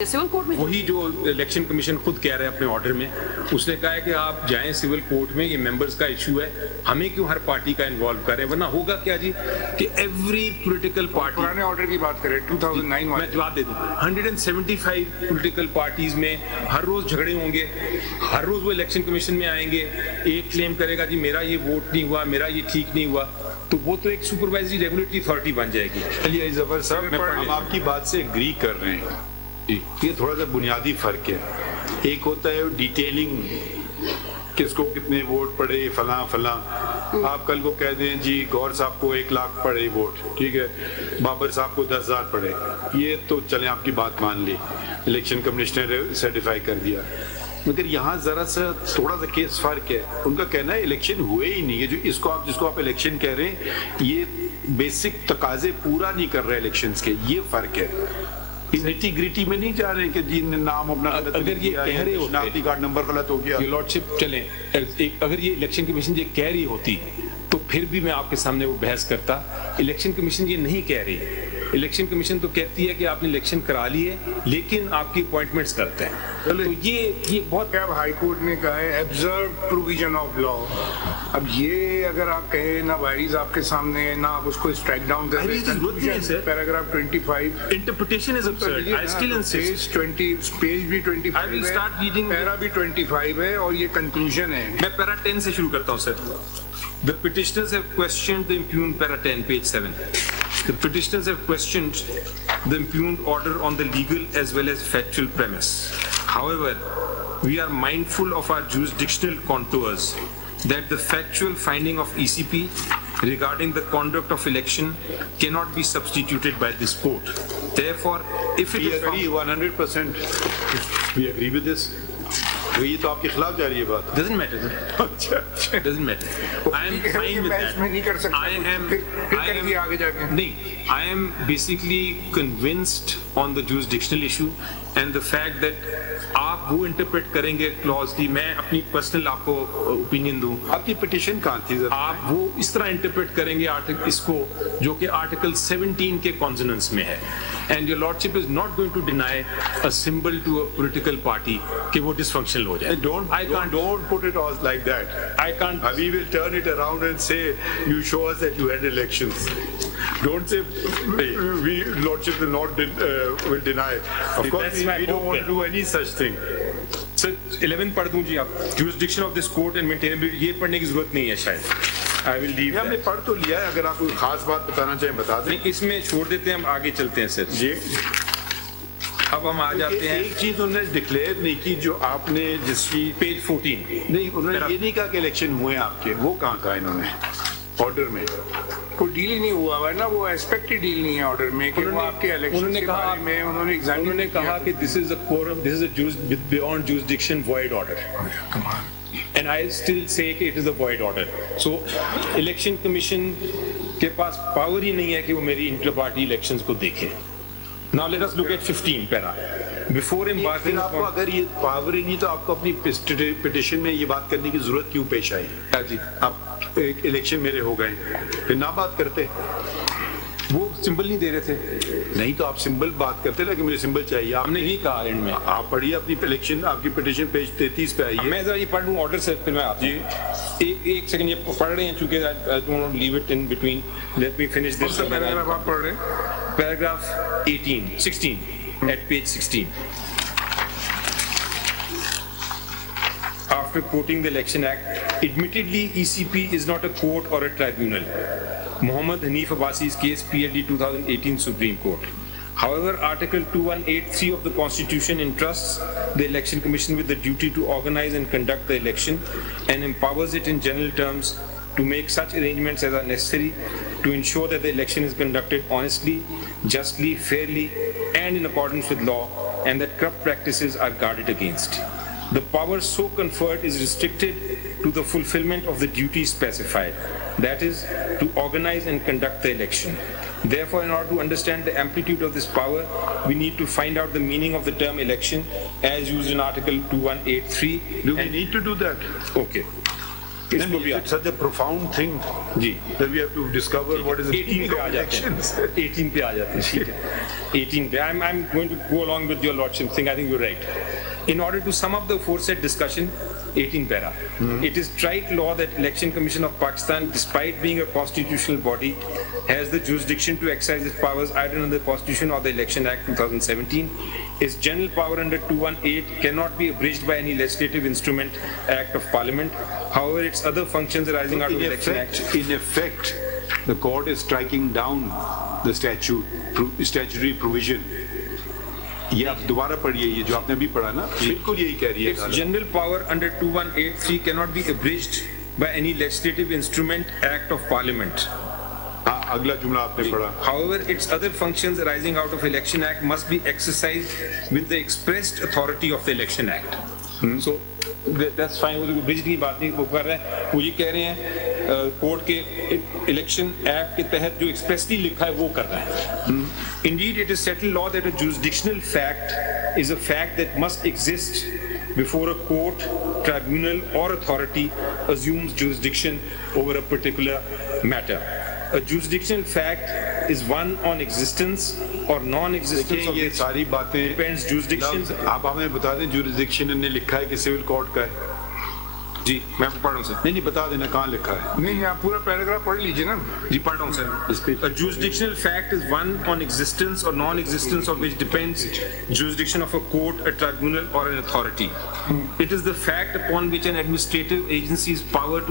Civil court में वही जो इलेक्शन कमीशन खुद कह रहे हैं अपने ऑर्डर में, उसने कहा है कि आप जाएं सिविल कोर्ट में, ये मेंबर्स का इशू है, हमें क्यों हर पार्टी का इन्वॉल्व करें, वरना होगा क्या जी कि एवरी पॉलिटिकल पार्टी, पुराने ऑर्डर की बात करें 2009 मैं जवाब दे दूं, 175 पॉलिटिकल पार्टीज में हर रोज झगड़े होंगे, हर रोज वो इलेक्शन कमीशन में आएंगे, एक क्लेम करेगा जी मेरा ये वोट नहीं हुआ, मेरा ये ठीक नहीं हुआ, तो वो तो एक सुपरवाइजरी रेगुलेटरी अथॉरिटी बन जाएगी। चलिए जफर साहब, हम आपकी बात से एग्री कर रहे हैं, ये थोड़ा सा बुनियादी फर्क है। एक होता है डिटेलिंग, किसको कितने वोट पड़े, फला फला। आप कल को कह दें जी गौर साहब को 1 लाख पड़े वोट, ठीक है, बाबर साहब को 10,000 पड़े, ये तो चले आपकी बात मान ली, इलेक्शन कमिश्नर ने सर्टिफाई कर दिया। मगर यहाँ जरा सा थोड़ा सा केस फर्क है। उनका कहना है इलेक्शन हुए ही नहीं है, जो जिसको आप इलेक्शन कह रहे हैं, ये बेसिक तकाजे पूरा नहीं कर रहे इलेक्शंस के, ये फर्क है। इंटीग्रिटी में नहीं जा रहे हैं कि जी नाम अपना अगर ये कह रहे होते, शनाख्ती कार्ड नंबर गलत हो गया, ये लॉर्डशिप चले, अगर ये इलेक्शन कमीशन ये कह रही होती तो फिर भी मैं आपके सामने वो बहस करता। इलेक्शन कमीशन ये नहीं कह रही, इलेक्शन कमीशन तो कहती है कि आपने इलेक्शन करा लिए लेकिन आपकी अपॉइंटमेंट्स करते हैं, तो ये बहुत अब हाई कोर्ट ने कहा है एब्जर्व प्रोविजन ऑफ लॉ। अब ये अगर आप कहें ना वायरीज आपके सामने है, ना आप उसको स्ट्राइक डाउन कर रहे हैं, paragraph 25 interpretation is absurd. I still insist. Page भी 25 I will start reading. Para भी 25 है और ये कंक्लूजन है। मैं पैरा 10 से शुरू करता हूँ sir. The petitioners have questioned the impugned para 10, page 7. The petitioners have questioned the impugned order on the legal as well as factual premise. However, we are mindful of our jurisdictional contours that the factual finding of ECP regarding the conduct of election cannot be substituted by this court. Therefore, if it is agree 100%, we agree with this. ये तो आपके खिलाफ जा रही है बात। Doesn't matter, sir. Doesn't matter. I am fine with that. नहीं कर सकते। आगे जाके नहीं, I am basically convinced on the jurisdictional issue and the fact that आप वो इंटरप्रेट करेंगे क्लॉज की, मैं अपनी पर्सनल आपको ओपिनियन दूं। आपकी पिटीशन कहाँ थी? आप वो इस तरह इंटरप्रेट करेंगे आर्टिकल इसको जो कि आर्टिकल 17 के कॉन्सोनेंस में है, and your lordship is not going to deny a symbol to a political party कि वो डिसफंक्शनल हो जाए। Don't put it all like that. I can't. We will turn it around and say you show us that you had elections. Don't say we lordship will deny. Of course, we don't want to do any such thing. Sir, 11 पढ़ दूं जी आप। Jurisdiction of this court and maintainability, ये पढ़ने की जरूरत नहीं है शायद। I will leave that. हमने पढ़ तो लिया है, अगर आप कोई खास बात बताना चाहें बता दें। नहीं, इसमें छोड़ देते हैं, हम आगे चलते हैं सर जी। अब हम आ जाते हैं। एक चीज उन्होंने डिक्लेयर नहीं की जो आपने जिसकी पेज 14 नहीं, उन्होंने ये नहीं कहा कि इलेक्शन हुए आपके, वो कहाँ कहा इन्होंने ऑर्डर में? कोई डील ही नहीं हुआ है ना, वो एस्पेक्ट ही डील नहीं है ऑर्डर में कि वो आपके इलेक्शन के बारे में उन्होंने कहा कि this is a coram, this is a beyond jurisdiction void order, and I still say कि it is a void order. So election commission के पास पावर ही नहीं है कि वो मेरी इंटर पार्टी इलेक्शंस को देखे। Now let us look at 15 para. Before embarking आपको अगर ये पावर ही नहीं तो आपको अपनी पिटिशन में ये बात करने की जरूरत क्यों पेश आई? जी आप इलेक्शन मेरे हो गए फिर ना बात करते, वो सिंबल नहीं दे रहे थे। नहीं तो आप सिंबल बात करते ना कि मुझे सिंबल चाहिए, हमने यही कहा एंड में। आप पढ़िए अपनी इलेक्शन, आपकी पिटिशन पेज 33 पे आइए। मैं जरा ये पढ़ लूं ऑर्डर से, फिर मैं आप जी एक सेकंड ये पढ़ रहे हैं, चूंकि I don't want to leave it in between, let me finish this. Paragraph आप पढ़ रहे हैं? Paragraph 16 at page 16. After quoting the Election Act, admittedly ECP is not a court or a tribunal. Muhammad Hanif Abbasi's case PLD 2018 Supreme Court. However, Article 2183 of the Constitution entrusts the Election Commission with the duty to organize and conduct the election and empowers it in general terms to make such arrangements as are necessary to ensure that the election is conducted honestly, justly, fairly, and in accordance with law, and that corrupt practices are guarded against. The power so conferred is restricted to the fulfillment of the duties specified, that is, to organize and conduct the election. Therefore, in order to understand the amplitude of this power, we need to find out the meaning of the term election as used in Article 2183. Do we need to do that? Okay. इसको भी It's such a profound thing ji that we have to discover what is the 18 पे आ जाते हैं 18 पे आ जाते हैं ठीक है 18 पे I'm going to go along with your lordship thing. I think you're right. In order to sum up the aforesaid discussion, 18 para. It is trite law that Election Commission of Pakistan, despite being a constitutional body, has the jurisdiction to exercise its powers either under the Constitution or the Election Act 2017. Its general power under 218 cannot be abridged by any legislative instrument, Act of Parliament. However, its other functions arising out of the Election Act. In effect, the court is striking down the statutory provision. ये आप दोबारा पढ़िए ये जो आपने अभी पढ़ा ना बिल्कुल यही कह रही है Its general power under 2183 cannot be abridged by any legislative instrument, Act of Parliament. हाँ अगला जुमला आपने पढ़ा. However, its other functions arising out of Election Act must be exercised with the expressed authority of the Election Act. So that's fine. वो bridge की बात नहीं वो कर रहे हैं वो ये कह रहे हैं कोर्ट के इलेक्शन एक्ट के तहत जो एक्सप्रेसली लिखा है वो कर रहा है. Indeed, it is settled law that a jurisdictional fact is a fact that must exist before a court, tribunal or authority assumes jurisdiction over a particular matter. A jurisdictional fact is one on existence or non-existence of ये which सारी बातें depends jurisdiction. आप हमें बता दें jurisdiction ने लिखा है कि सिविल कोर्ट का है. जी मैं आपको पढ़ रहा हूँ सर. नहीं बता देना कहाँ लिखा है. नहीं आप पूरा पैराग्राफ पढ़ लीजिए ना. जी पढ़ रहा हूँ sir. A jurisdictional fact is one on existence or non-existence of which depends jurisdiction of a court, a tribunal or an authority. It is the fact upon which an administrative agency's power to